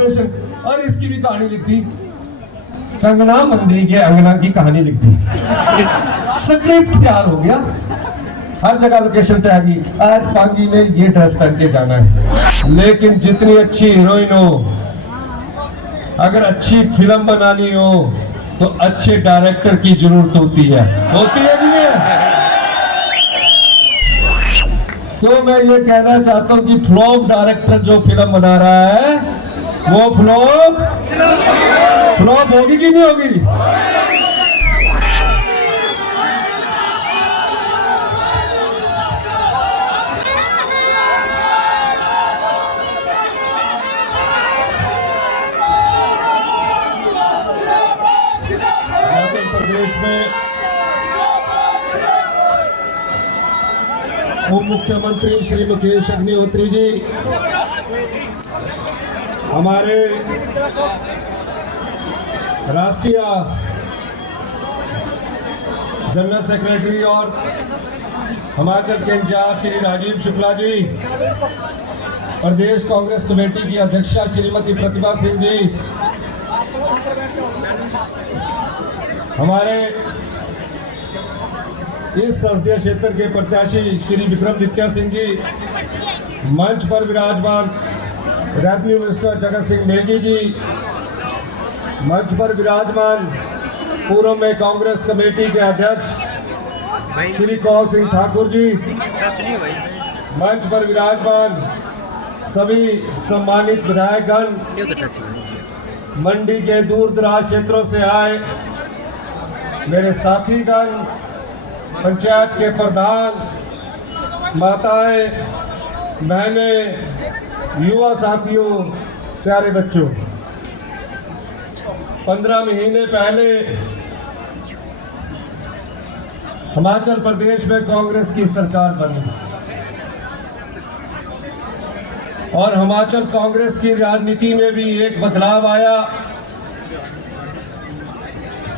Operation, और इसकी भी कहानी लिख दी, कंगना मंडी के अंगना की कहानी लिख दी, स्क्रिप्ट तैयार हो गया, हर जगह लोकेशन तय की, आज पांगी में ये ड्रेस पहन के जाना है। लेकिन जितनी अच्छी हीरोइन हो, अगर अच्छी फिल्म बनानी हो तो अच्छे डायरेक्टर की जरूरत होती है कि नहीं है? तो मैं ये कहना चाहता हूं कि फ्लॉप डायरेक्टर जो फिल्म बना रहा है वो फ्लॉप होगी कि नहीं होगी? प्रदेश में उप मुख्यमंत्री श्री मुकेश अग्निहोत्री जी, हमारे राष्ट्रीय जनरल सेक्रेटरी और हिमाचल के इंचार्ज श्री राजीव शुक्ला जी, प्रदेश कांग्रेस कमेटी की अध्यक्षा श्रीमती प्रतिभा सिंह जी, हमारे इस संसदीय क्षेत्र के प्रत्याशी श्री विक्रमादित्य सिंह जी, मंच पर विराजमान रेवेन्यू मिनिस्टर जगत सिंह नेगी जी, मंच पर विराजमान पूर्व में कांग्रेस कमेटी के अध्यक्ष श्री कौल सिंह ठाकुर जी, मंच पर विराजमान सभी सम्मानित विधायकगण, मंडी के दूर दराज क्षेत्रों से आए मेरे साथीगण, पंचायत के प्रधान, माताएं, बहनें, युवा साथियों, प्यारे बच्चों, 15 महीने पहले हिमाचल प्रदेश में कांग्रेस की सरकार बनी और हिमाचल कांग्रेस की राजनीति में भी एक बदलाव आया।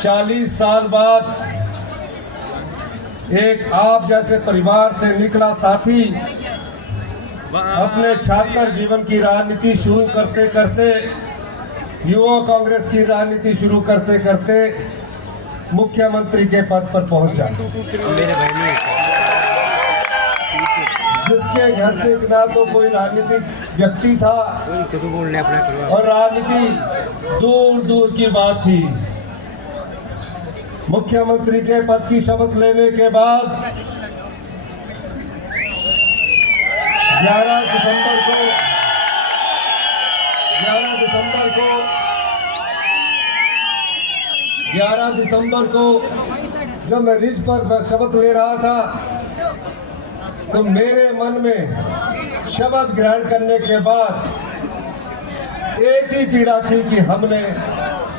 40 साल बाद एक आप जैसे परिवार से निकला साथी अपने छात्र जीवन की राजनीति शुरू करते करते, युवा कांग्रेस की राजनीति शुरू करते करते मुख्यमंत्री के पद पर पहुंचा, जिसके घर से ना तो कोई राजनीतिक व्यक्ति था और राजनीति दूर दूर की बात थी। मुख्यमंत्री के पद की शपथ लेने के बाद 11 दिसंबर को जब मैं रिज पर शपथ ले रहा था तो मेरे मन में शपथ ग्रहण करने के बाद एक ही पीड़ा थी कि हमने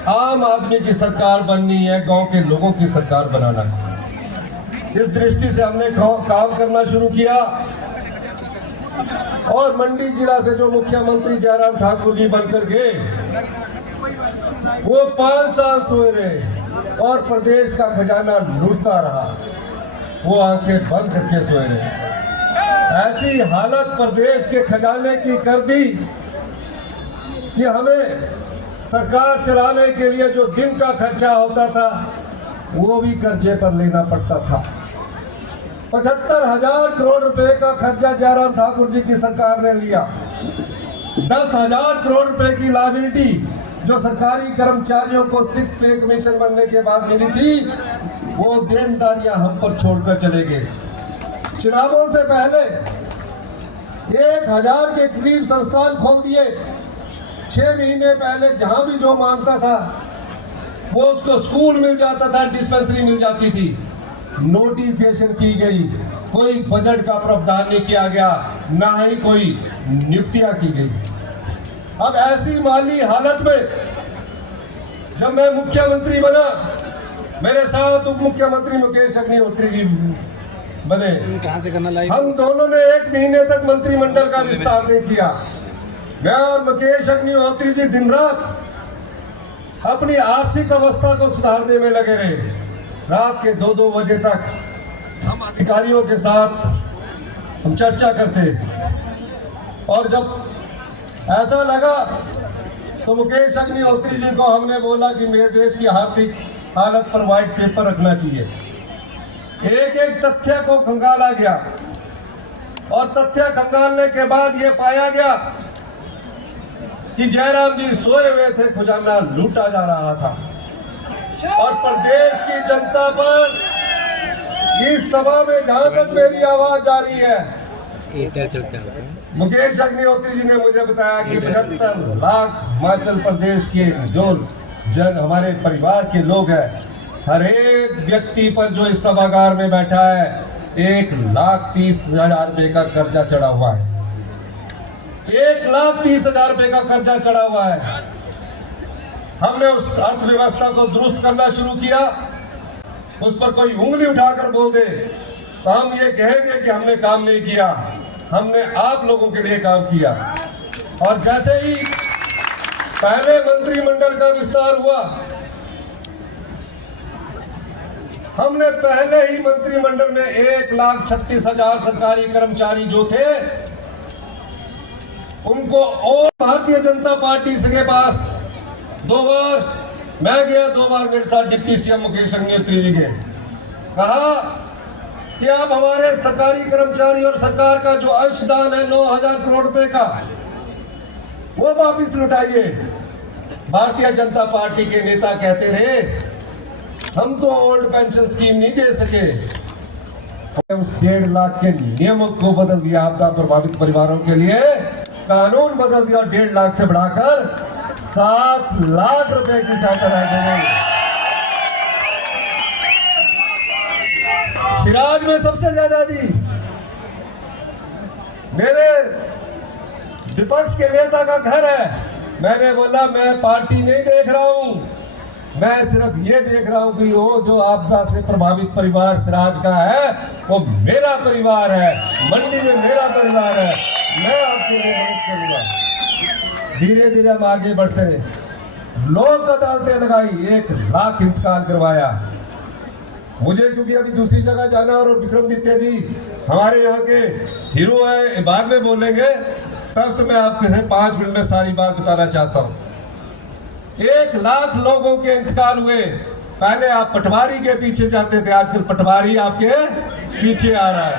आम आदमी की सरकार बननी है, गांव के लोगों की सरकार बनाना है। इस दृष्टि से हमने काम करना शुरू किया और मंडी जिला से जो मुख्यमंत्री जयराम ठाकुर जी बनकर गए वो 5 साल सोए रहे और प्रदेश का खजाना लूटता रहा, वो आंखें बंद करके सोए रहे। ऐसी हालत प्रदेश के खजाने की कर दी कि हमें सरकार चलाने के लिए जो दिन का खर्चा होता था वो भी कर्जे पर लेना पड़ता था। 75,000 करोड़ रुपए का खर्चा जयराम ठाकुर जी की सरकार ने लिया। 10,000 करोड़ रुपए की लायबिलिटी जो सरकारी कर्मचारियों को 6 पे कमीशन बनने के बाद मिली थी, वो देनदारियां हम पर छोड़कर चले गए। चुनावों से पहले 1000 के करीब संस्थान खोल दिए। 6 महीने पहले जहां भी जो मांगता था वो उसको स्कूल मिल जाता था, डिस्पेंसरी मिल जाती थी। नोटिफिकेशन की गई, कोई बजट का प्रावधान नहीं किया गया, ना ही कोई नियुक्तियां की गई। अब ऐसी माली हालत में जब मैं मुख्यमंत्री बना, मेरे साथ उप मुख्यमंत्री मुकेश अग्निहोत्री जी बने, कहां से करना लाइव? हम दोनों ने 1 महीने तक मंत्रिमंडल का विस्तार नहीं किया। मैं और मुकेश अग्निहोत्री जी दिन रात अपनी आर्थिक अवस्था को सुधारने में लगे रहे। रात के 2-2 बजे तक हम अधिकारियों के साथ हम चर्चा करते और जब ऐसा लगा तो मुकेश अग्निहोत्री जी को हमने बोला कि मेरे देश की आर्थिक हालत पर व्हाइट पेपर रखना चाहिए। एक एक तथ्य को खंगाला गया और तथ्य खंगालने के बाद ये पाया गया कि जयराम जी सोए हुए थे, खजाना लूटा जा रहा था और प्रदेश की जनता पर इस सभा में जहां तक मेरी आवाज जा रही है, मुकेश अग्निहोत्री जी ने मुझे बताया कि 75 लाख हिमाचल प्रदेश के जो जन हमारे परिवार के लोग हैं, हर एक व्यक्ति पर जो इस सभागार में बैठा है 1,30,000 रुपए का कर्जा चढ़ा हुआ है। 1,30,000 रुपए का कर्जा चढ़ा हुआ है। हमने उस अर्थव्यवस्था को दुरुस्त करना शुरू किया। उस पर कोई उंगली उठाकर बोल दे तो हम ये कहेंगे कि हमने काम नहीं किया। हमने आप लोगों के लिए काम किया और जैसे ही पहले मंत्रिमंडल का विस्तार हुआ, हमने पहले ही मंत्रिमंडल में 1,36,000 सरकारी कर्मचारी जो थे उनको, और भारतीय जनता पार्टी के पास 2 बार मैं गया, 2 बार मेरे साथ डिप्टी सीएम मुकेश अग्निहोत्री जी गए, कहा कि आप हमारे सरकारी कर्मचारी और सरकार का जो अंशदान है 9,000 करोड़ रुपए का, वो वापिस लौटाइए। भारतीय जनता पार्टी के नेता कहते रहे हम तो ओल्ड पेंशन स्कीम नहीं दे सके। उस 1.5 लाख के नियमों को बदल दिया, आपदा प्रभावित परिवारों के लिए कानून बदल दिया, 1.5 लाख से बढ़ाकर 7 लाख रुपए की सहायता दी गई। सिराज में सबसे ज्यादा दी। मेरे विपक्ष के नेता का घर है, मैंने बोला मैं पार्टी नहीं देख रहा हूं, मैं सिर्फ ये देख रहा हूं कि वो जो आपदा से प्रभावित परिवार सिराज का है वो मेरा परिवार है, मंडी में मेरा परिवार है, मैं आपके लिए मदद करूंगा। धीरे धीरे हम आगे बढ़ते, लोक अदालतें लगाई, 1 लाख इंतकाल करवाया। मुझे क्योंकि अभी दूसरी जगह जाना और विक्रमादित्य जी हमारे यहाँ के हीरो है, बाद में बोलेंगे, तब से मैं आपके से 5 मिनट में सारी बात बताना चाहता हूँ। 1 लाख लोगों के इंतकाल हुए। पहले आप पटवारी के पीछे जाते थे, आजकल पटवारी आपके पीछे आ रहा है।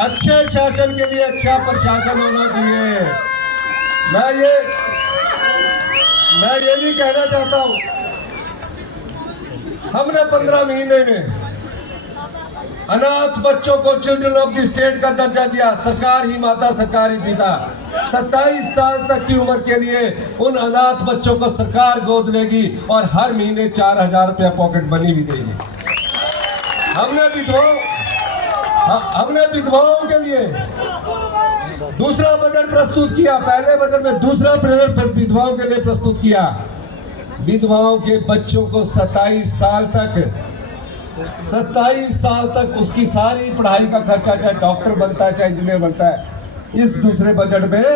अच्छे शासन के लिए अच्छा प्रशासन होना चाहिए। मैं ये भी कहना चाहता हूँ, हमने 15 महीने में अनाथ बच्चों को चिल्ड्रन ऑफ द स्टेट का दर्जा दिया। सरकार ही माता, सरकार ही पिता। 27 साल तक की उम्र के लिए उन अनाथ बच्चों को सरकार गोद लेगी और हर महीने 4,000 रुपया पॉकेट मनी भी देगी। हमने विधवाओं के लिए दूसरा बजट प्रस्तुत किया। पहले बजट में दूसरा बजट विधवाओं के लिए प्रस्तुत किया। विधवाओं के बच्चों को 27 साल तक उसकी सारी पढ़ाई का खर्चा, चाहे डॉक्टर बनता है चाहे इंजीनियर बनता है, इस दूसरे बजट में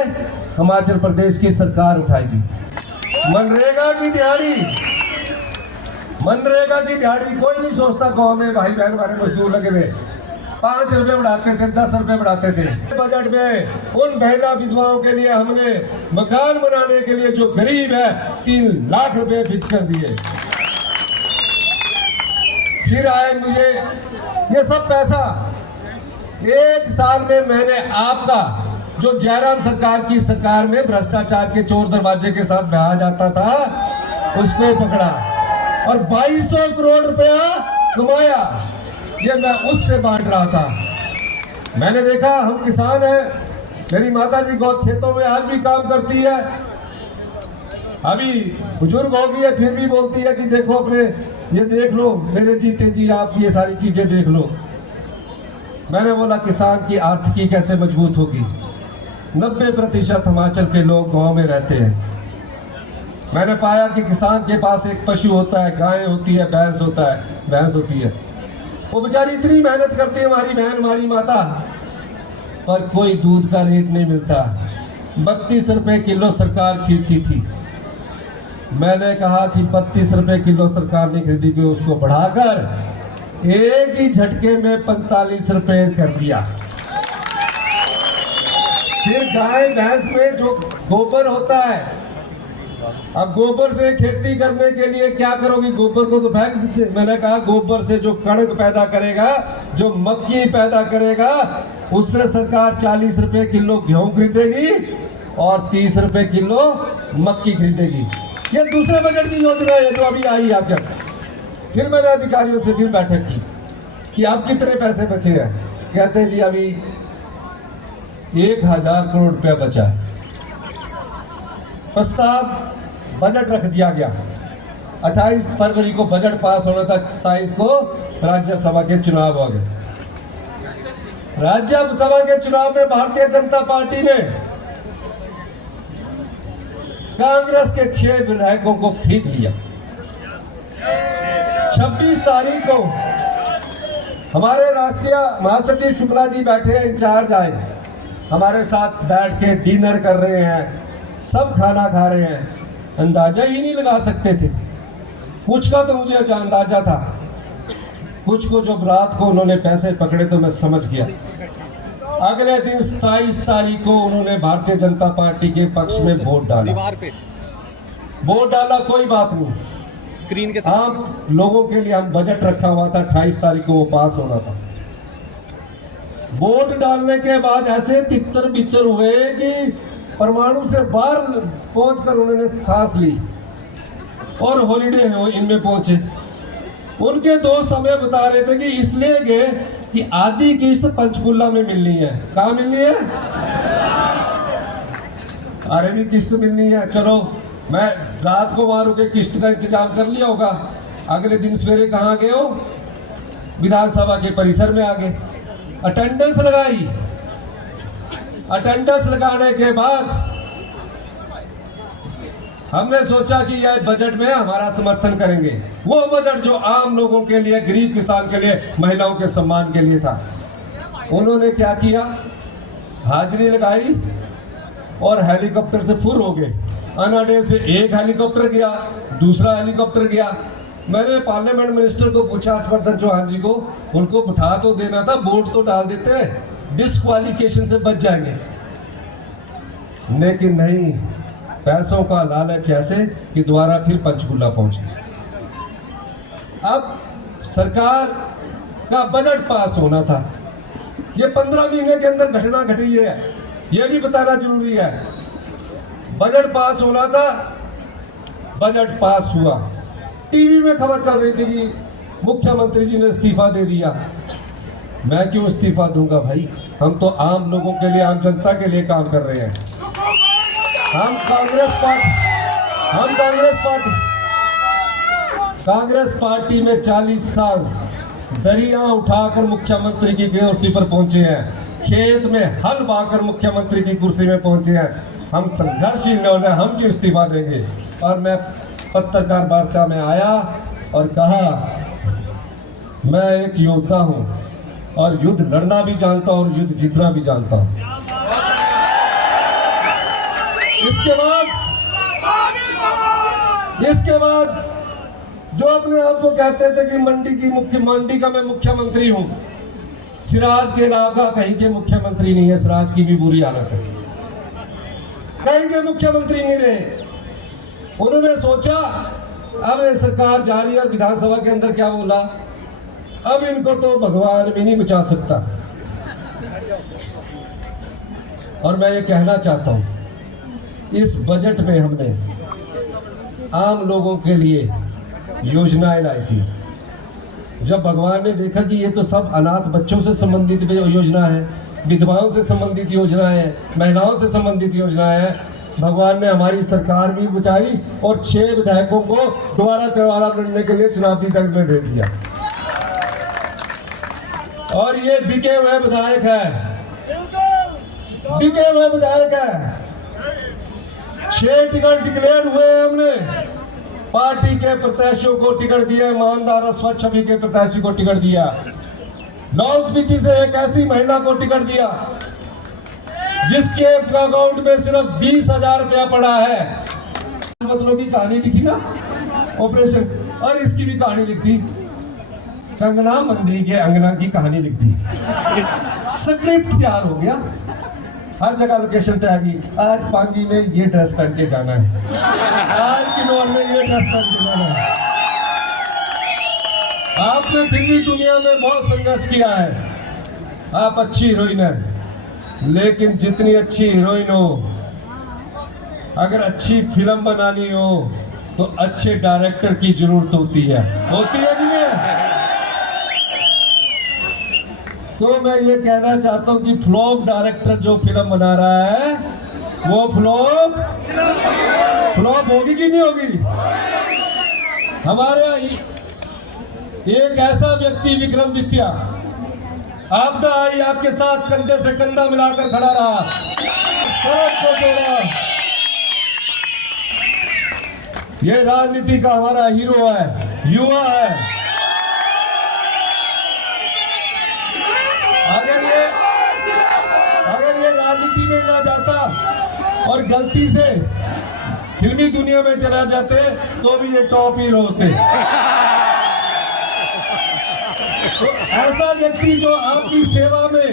हिमाचल प्रदेश की सरकार उठाएगी। मनरेगा की दिहाड़ी कोई नहीं सोचता गाँव में भाई बहन हमारे मजदूर लगे हुए 5 रुपए बढ़ाते थे, 10 रुपए बढ़ाते थे। बजट में उन महिला विधवाओं के लिए हमने मकान बनाने के लिए जो गरीब है 3 लाख रुपए फिक्स कर दिए। फिर आए मुझे ये सब पैसा 1 साल में मैंने आपका जो जयराम सरकार की सरकार में भ्रष्टाचार के चोर दरवाजे के साथ बहा जाता था उसको पकड़ा और 2200 करोड़ रुपया कमाया। ये मैं उससे बांट रहा था। मैंने देखा हम किसान हैं, मेरी माता जी गौ खेतों में आज भी काम करती है, अभी बुजुर्ग हो गई है, फिर भी बोलती है कि देखो अपने ये देख लो मेरे जीते जी, आप ये सारी चीजें देख लो। मैंने बोला किसान की आर्थिकी कैसे मजबूत होगी। 90% हिमाचल के लोग गांव में रहते हैं। मैंने पाया कि किसान के पास एक पशु होता है, गाय होती है, भैंस होती है। वो बेचारी इतनी मेहनत करती है, हमारी बहन हमारी माता, पर कोई दूध का रेट नहीं मिलता। 32 रुपए किलो सरकार खरीदती थी। मैंने कहा कि 32 रुपए किलो सरकार ने खरीदी थी, उसको बढ़ाकर एक ही झटके में 45 रुपए कर दिया। फिर गाय भैंस में जो गोबर होता है अब गोबर से खेती करने के लिए क्या करोगी? गोबर को तो फेंक दीजिए। मैंने कहा गोबर से जो कणक पैदा करेगा, जो मक्की पैदा करेगा, उससे सरकार 40 रुपए किलो गेहूं खरीदेगी और 30 रुपए किलो मक्की खरीदेगी। ये दूसरे बजट की योजना है जो अभी आई आपके। फिर मैंने अधिकारियों से फिर बैठक की कि आप कितने पैसे बचे हैं। कहते जी अभी 1000 करोड़ रुपया बचा है। प्रस्ताव बजट रख दिया गया। 28 फरवरी को बजट पास होना था, 27 को राज्यसभा के चुनाव हो गए। राज्यसभा के चुनाव में भारतीय जनता पार्टी ने कांग्रेस के 6 विधायकों को खरीद लिया। 26 तारीख को हमारे राष्ट्रीय महासचिव शुक्ला जी बैठे, इंचार्ज आए, हमारे साथ बैठ के डिनर कर रहे हैं, सब खाना खा रहे हैं। अंदाजा ही नहीं लगा सकते थे। कुछ का तो मुझे अंदाजा था, कुछ को जब रात को उन्होंने पैसे पकड़े तो मैं समझ गया। अगले दिन 27 तारीख को उन्होंने भारतीय जनता पार्टी के पक्ष में वोट डाला। वोट डाला, कोई बात नहीं, स्क्रीन के आम लोगों के लिए हम बजट रखा हुआ था। 28 तारीख को वो पास होना था। वोट डालने के बाद ऐसे तितर बितर हुए कि परमाणु से बाहर पहुंचकर उन्होंने सांस ली और हॉलीडे इनमें पहुंचे। उनके दोस्त हमें बता रहे थे कि इसलिए गए कि आधी किस्त पंचकुला में मिलनी है। कहाँ मिलनी है? अरे भी किस्त मिलनी है। चलो, मैं रात को वहां रुके किस्त का इंतजाम कर लिया होगा। अगले दिन सवेरे कहाँ गए हो? विधानसभा के परिसर में आ गए, अटेंडेंस लगाई। अटेंडेंस लगाने के बाद हमने सोचा कि यह बजट में हमारा समर्थन करेंगे। वो बजट जो आम लोगों के लिए, गरीब किसान के लिए, महिलाओं के सम्मान के लिए था। उन्होंने क्या किया? हाजिरी लगाई और हेलीकॉप्टर से फुर हो गए। अनाडेल से एक हेलीकॉप्टर गया, दूसरा हेलीकॉप्टर गया। मैंने पार्लियामेंट मिनिस्टर को पूछा, हर्षवर्धन चौहान जी को, उनको बिठा तो देना था, वोट तो डाल देते, डिस्क्वालिफिकेशन से बच जाएंगे। लेकिन नहीं, पैसों का लालच ऐसे कि दोबारा फिर पंचकुला पहुंचे। अब सरकार का बजट पास होना था। ये 15 महीने के अंदर घटना घटी है, ये भी बताना जरूरी है। बजट पास होना था, बजट पास हुआ। टीवी में खबर चल रही थी कि मुख्यमंत्री जी ने इस्तीफा दे दिया। मैं क्यों इस्तीफा दूंगा भाई? हम तो आम लोगों के लिए, आम जनता के लिए काम कर रहे हैं। हम कांग्रेस पार्टी में 40 साल दरिया उठाकर मुख्यमंत्री की कुर्सी पर पहुंचे हैं, खेत में हल बाकर मुख्यमंत्री की कुर्सी में पहुंचे हैं। हम संघर्षशील लोग हैं, हम क्यों इस्तीफा देंगे? और मैं पत्रकार वार्ता में आया और कहा, मैं एक योद्धा हूं और युद्ध लड़ना भी जानता हूं और युद्ध जीतना भी जानता हूं। इसके बाद जो अपने आप को कहते थे कि मंडी का मैं मुख्यमंत्री हूं, सिराज के अलावा कहीं के मुख्यमंत्री नहीं है। सिराज की भी बुरी हालत है, कहीं के मुख्यमंत्री नहीं रहे। उन्होंने सोचा अब ये सरकार जा रही है और विधानसभा के अंदर क्या बोला, अब इनको तो भगवान भी नहीं बचा सकता। और मैं ये कहना चाहता हूं, इस बजट में हमने आम लोगों के लिए योजनाएं लाई थी। जब भगवान ने देखा कि ये तो सब अनाथ बच्चों से संबंधित योजना है, विधवाओं से संबंधित योजना है, महिलाओं से संबंधित योजना है, भगवान ने हमारी सरकार भी बचाई और 6 विधायकों को दोबारा चुनाव लड़ने के लिए चुनावी दल में भेज दिया। और ये बिके हुए विधायक है, बिके हुए विधायक है। 6 टिकट डिक्लेयर हुए हमने, पार्टी के प्रत्याशियों को टिकट दिया, ईमानदार और स्वच्छ छवि के प्रत्याशी को टिकट दिया। लाहौल स्पीति से एक ऐसी महिला को टिकट दिया जिसके अकाउंट में सिर्फ 20,000 रुपया पड़ा है। मतलब की कहानी लिखी ना, ऑपरेशन, और इसकी भी कहानी लिख दी, कंगना मंडी के अंगना की कहानी लिख दी। स्क्रिप्ट तैयार हो गया, हर जगह लोकेशन पे आ गई, आज पांगी में ये ड्रेस पहन के जाना है, आज किन्नौर में ये ड्रेस पहन के जाना है। आपने फिल्मी दुनिया में बहुत संघर्ष किया है, आप अच्छी हीरोइन है, लेकिन जितनी अच्छी हीरोइन हो, अगर अच्छी फिल्म बनानी हो तो अच्छे डायरेक्टर की जरूरत होती है कि नहीं है? तो मैं ये कहना चाहता हूं कि फ्लॉप डायरेक्टर जो फिल्म बना रहा है वो फ्लॉप होगी कि नहीं होगी? हमारे एक ऐसा व्यक्ति विक्रमादित्य, आपदा आई आपके साथ कंधे से कंधा मिलाकर खड़ा रहा, सड़क को तोड़ा। ये राजनीति का हमारा हीरो है, युवा है। अगर ये राजनीति में ना जाता और गलती से फिल्मी दुनिया में चला जाते तो भी ये टॉप हीरो होते। तो ऐसा व्यक्ति जो आपकी सेवा में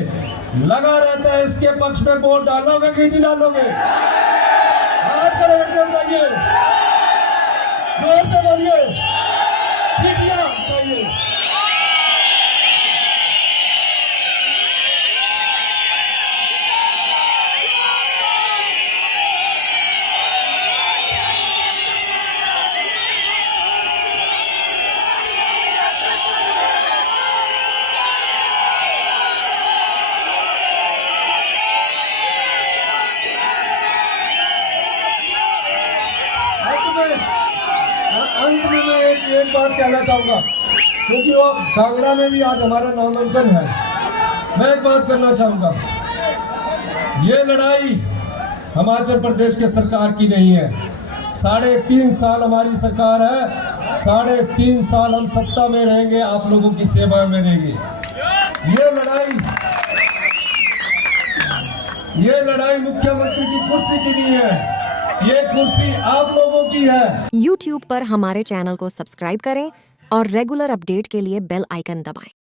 लगा रहता है, इसके पक्ष में वोट डालोगे कि नहीं डालोगे? हाथ खड़े करके बताइए, जोर से बोलिए, सीटियां बताइए। अंत में मैं एक बात कहना चाहूंगा, क्योंकि वो कांगड़ा में भी आज हमारा नामांकन है। मैं एक बात करना चाहूंगा, ये लड़ाई हिमाचल प्रदेश के सरकार की नहीं है। 3.5 साल हमारी सरकार है, 3.5 साल हम सत्ता में रहेंगे, आप लोगों की सेवा में रहेंगे। ये लड़ाई मुख्यमंत्री की कुर्सी की नहीं है, ये कुर्सी आप लोगों की है। YouTube पर हमारे चैनल को सब्सक्राइब करें और रेगुलर अपडेट के लिए बेल आइकन दबाएं।